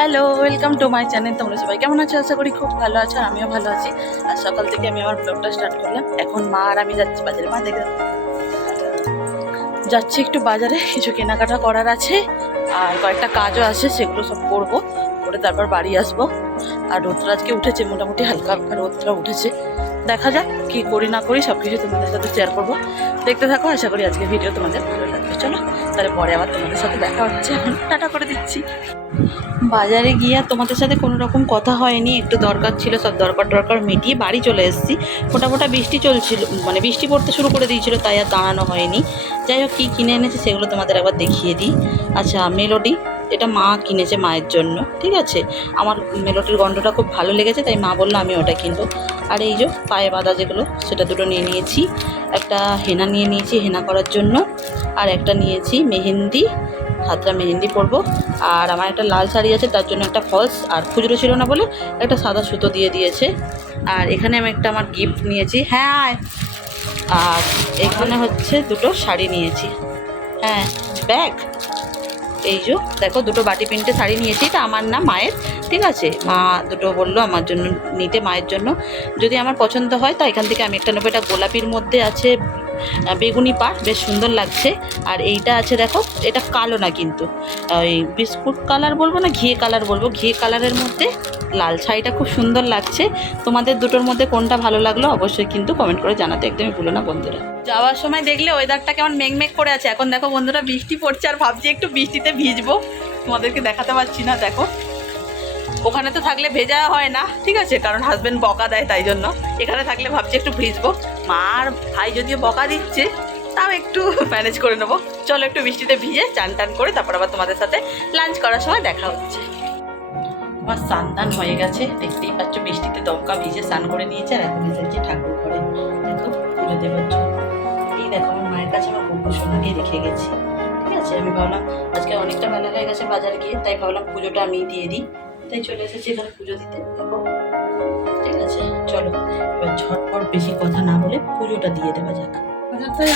Hello welcome to my channel তোমরা সবাই কেমন আছো? আশা করি খুব ভালো আছো, আমিও ভালো আছি। আর সকাল থেকে আমি আমার ব্লগটা স্টার্ট করলাম। এখন মা আর আমি যাচ্ছি বাজারে। মা, দেখে যাচ্ছি একটু বাজারে। কিছু কেনাকাটা করার আছে। আর কয়েকটা কাজও আছে, সেগুলো সব করব। করে তারপর বাড়ি আসব। আর রোদটা আজকে উঠেছে, মোটামুটি হালকা হালকা রোদটা উঠেছে। দেখা যাক কি করি না করি সব কিছু তোমাদের সাথে শেয়ার করব। দেখতে থাকো, আশা করি আজকে ভিডিও তোমাদের ভালো লাগবে। চলো, তাহলে পরে আবার তোমাদের সাথে দেখা হচ্ছে। এখন টাটা করে দিচ্ছি। বাজারে গিয়ে তোমাদের সাথে কোনো রকম কথা হয়নি, একটু দরকার ছিল, সব দরকার দরকার মিটিয়ে বাড়ি চলে এসেছি। ফোটা ফোটা বৃষ্টি চলছিল মানে বৃষ্টি পড়তে শুরু করে দিয়েছিল, তাই আর দাঁড়ানো হয়নি। যাই হোক, কী কিনে এনেছে সেগুলো তোমাদের একবার দেখিয়ে দিই। আচ্ছা মেলোডি। এটা মা কিনেছে মায়ের জন্য, ঠিক আছে? আমার মেলোডির গন্ধটা খুব ভালো লেগেছে, তাই মা বলল আমি ওটা কিনবো। আর এই যে পায়ে বাঁধা যেগুলো, সেটা দুটো নিয়ে নিয়েছি। একটা হেনা নিয়ে নিয়েছি হেনা করার জন্য, আর একটা নিয়েছি মেহেন্দি, হাতটা মেহেন্দি পরবো। আর আমার একটা লাল শাড়ি আছে, তার জন্য একটা ফলস, আর খুচরো ছিল না বলে একটা সাদা সুতো দিয়ে দিয়েছে। আর এখানে আমি একটা আমার গিফট নিয়েছি হ্যাঁ আর এখানে হচ্ছে দুটো শাড়ি নিয়েছি। হ্যাঁ ব্যাগ। এই যে, দেখো দুটো বাটি প্রিন্টে শাড়ি নিয়েছি, এটা আমার না, মায়ের, ঠিক আছে? মা দুটো বলল আমার জন্য, নিতে মায়ের জন্য। যদি আমার পছন্দ হয়, তা এখান থেকে আমি একটা নেব। এটা গোলাপির মধ্যে আছে বেগুনি পাট, বেশ সুন্দর লাগছে। আর এইটা আছে দেখো, এটা কালো না কিন্তু। ওই বিস্কুট কালার বলব না, ঘিয়ে কালার বলব। ঘিয়ে কালারের মধ্যে লাল শাড়িটা খুব সুন্দর লাগছে। তোমাদের দুটোর মধ্যে কোনটা ভালো লাগল অবশ্যই কিন্তু কমেন্ট করে জানাতে একদমই ভুলো না বন্ধুরা। যাওয়ার সময় দেখলে ওয়েদারটা কেমন মেঘমেঘ করে আছে। এখন দেখো বন্ধুরা বৃষ্টি পড়ছে আর ভাবছি একটু বৃষ্টিতে ভিজবো। তোমাদেরকে দেখাতে পারছি না, দেখো। ওখানে তো থাকলে ভেজা হয় না, ঠিক আছে? কারণ হাজব্যান্ড বকা দেয় তাই জন্য। এখানে থাকলে ভাবছি একটু ভিজবো। মা আর ভাই যদিও বকা দিচ্ছে, তাও একটু ম্যানেজ করে নেব। চলো একটু বৃষ্টিতে ভিজে চান টান করে তারপর আবার তোমাদের সাথে লাঞ্চ করার সময় দেখা হচ্ছে। আমার স্নান টান হয়ে গেছে, দেখতেই পাচ্ছ বৃষ্টিতে দমকা ভিজে স্নান করে নিয়েছে, আর এখন এসেছি ঠাকুর ঘরে। দেখো, পুজো দেবার জন্য। এই দেখো, আমার মায়ের কাছে আমার গল্প সোনাকে রেখে গেছি। ঠিক আছে, আমি ভাবলাম আজকে অনেকটা বেলা হয়ে গেছে বাজার গিয়ে, তাই ভাবলাম পুজোটা আমি দিয়ে দিই। তাই চলে এসেছি এখানে পুজো দিতে। দেখো ঠিক আছে চলো। এবার ঝটপট বেশি কথা না বলে পুজোটা দিয়ে দেওয়া যাক।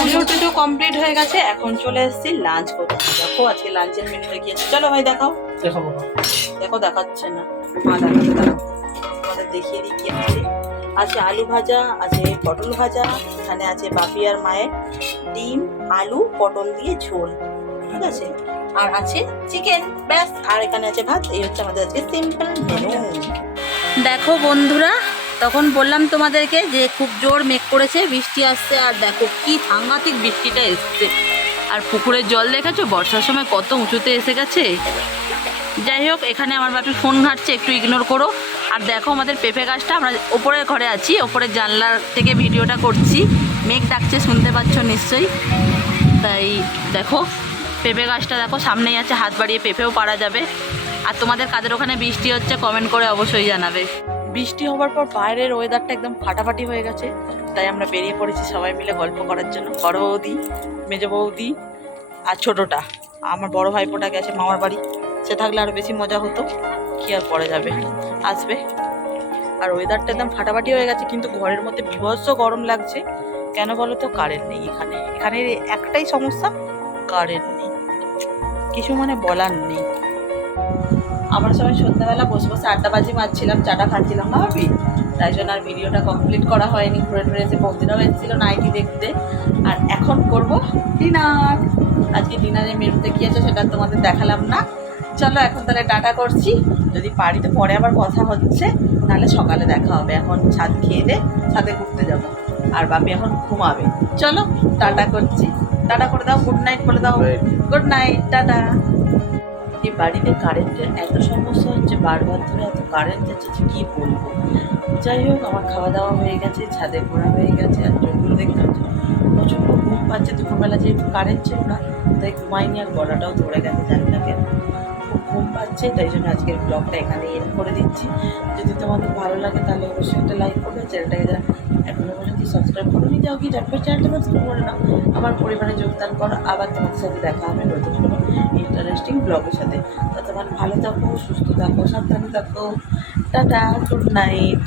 পুজো টুজো কমপ্লিট হয়ে গেছে এখন চলে এসেছি লাঞ্চ করতে। দেখো আজকে লাঞ্চের মেনু দেখিয়েছি। চলো ভাই দেখাও। দেখাবো। দেখো দেখাচ্ছে না। মা দাও তোমাদের দেখিয়ে দিই কি আছে। আছে আলু ভাজা আছে পটল ভাজা এখানে আছে বাপি আর মায়ের ডিম আলু পটল দিয়ে ঝোল। ঠিক আছে? আর আছে চিকেন ব্যাস। আর এখানে আছে ভাত এই হচ্ছে আমাদের আজকে সিম্পল মেনু দেখো বন্ধুরা তখন বললাম তোমাদেরকে যে খুব জোর মেঘ করেছে বৃষ্টি আসছে আর দেখো কি সাংঘাতিক বৃষ্টিটা এসছে। আর পুকুরের জল দেখেছ? বর্ষার সময় কত উঁচুতে এসে গেছে। যাই হোক এখানে আমার বাপি ফোন ঘাটছে একটু ইগনোর করো। আর দেখো আমাদের পেঁপে গাছটা আমরা ওপরের ঘরে আছি ওপরের জানলার থেকে ভিডিওটা করছি। মেঘ ডাকছে শুনতে পাচ্ছ নিশ্চয়ই। তাই দেখো পেঁপে গাছটা দেখো, সামনেই আছে, হাত বাড়িয়ে পেঁপেও পারা যাবে। আর তোমাদের কাদের ওখানে বৃষ্টি হচ্ছে কমেন্ট করে অবশ্যই জানাবে। বৃষ্টি হওয়ার পর বাইরের ওয়েদারটা একদম ফাটাফাটি হয়ে গেছে, তাই আমরা বেরিয়ে পড়েছি সবাই মিলে গল্প করার জন্য। বড় বৌদি, মেজ বৌদি আর ছোটোটা। আমার বড় ভাইপোটা গেছে মামার বাড়ি, সে থাকলে আরও বেশি মজা হতো, কি আর পরে যাবে, আসবে। আর ওয়েদারটা একদম ফাটাফাটি হয়ে গেছে, কিন্তু ঘরের মধ্যে বিভৎস গরম লাগছে। কেন বলো তো কারেন্ট নেই এখানে। এখানে একটাই সমস্যা কারেন্ট নেই। কিছু মানে বলার নেই। আমরা সবাই সন্ধ্যাবেলা বসে বসে আড্ডাবাজি মারছিলাম, চাটা খাচ্ছিলাম ভাবি? তাই জন্য আর ভিডিওটা কমপ্লিট করা হয়নি, ঘুরে ঘুরে এসে বৌদিরাও এসেছিল নাইটি দেখতে। আর এখন করব ডিনার। আজকে ডিনারের মেনুতে কী আছে সেটা তোমাদের দেখালাম না। চলো এখন তাহলে টাটা করছি। যদি পারি তো পরে আবার কথা হচ্ছে নাহলে সকালে দেখা হবে। এখন ছাদ খেয়ে দে, ছাদে ঘুরতে যাব। আর বাপি এখন ঘুমাবে। চলো টাটা করছি। টাটা করে দাও গুড নাইট বলে দাও। Good night tata. এই বাড়িতে কারেন্টের এত সমস্যা হচ্ছে বারবার ধরে এত কারেন্ট যাচ্ছে যে কী বলব? যাই হোক আমার খাওয়া দাওয়া হয়ে গেছে ছাদে ঘোরা হয়ে গেছে আর চোখগুলো দেখতে হচ্ছে প্রচণ্ড ঘুম পাচ্ছে। দুপুরবেলা যেহেতু কারেন্ট ছিল না তাই ঘুমাইনি আর গলাটাও ধরে গেছে জানি না কেন। ঘুম পাচ্ছে, তাই জন্য আজকের ব্লগটা এখানে এন্ড করে দিচ্ছি। যদি তোমাদের ভালো লাগে তাহলে অবশ্যই একটা লাইক করবে, চ্যানেলটাকে যারা এখনও পর্যন্ত সাবস্ক্রাইব করে নিতে যাও কি ঝটপট চ্যানেলটা সাবস্ক্রাইব করে নাও। আমার পরিবারে যোগদান করো, আবার তোমাদের সাথে দেখা হবে নতুন কোনো ইন্টারেস্টিং ব্লগের সাথে। তা তোমার ভালো থাকো, সুস্থ থাকো, সাবধানে থাকো। Tata good night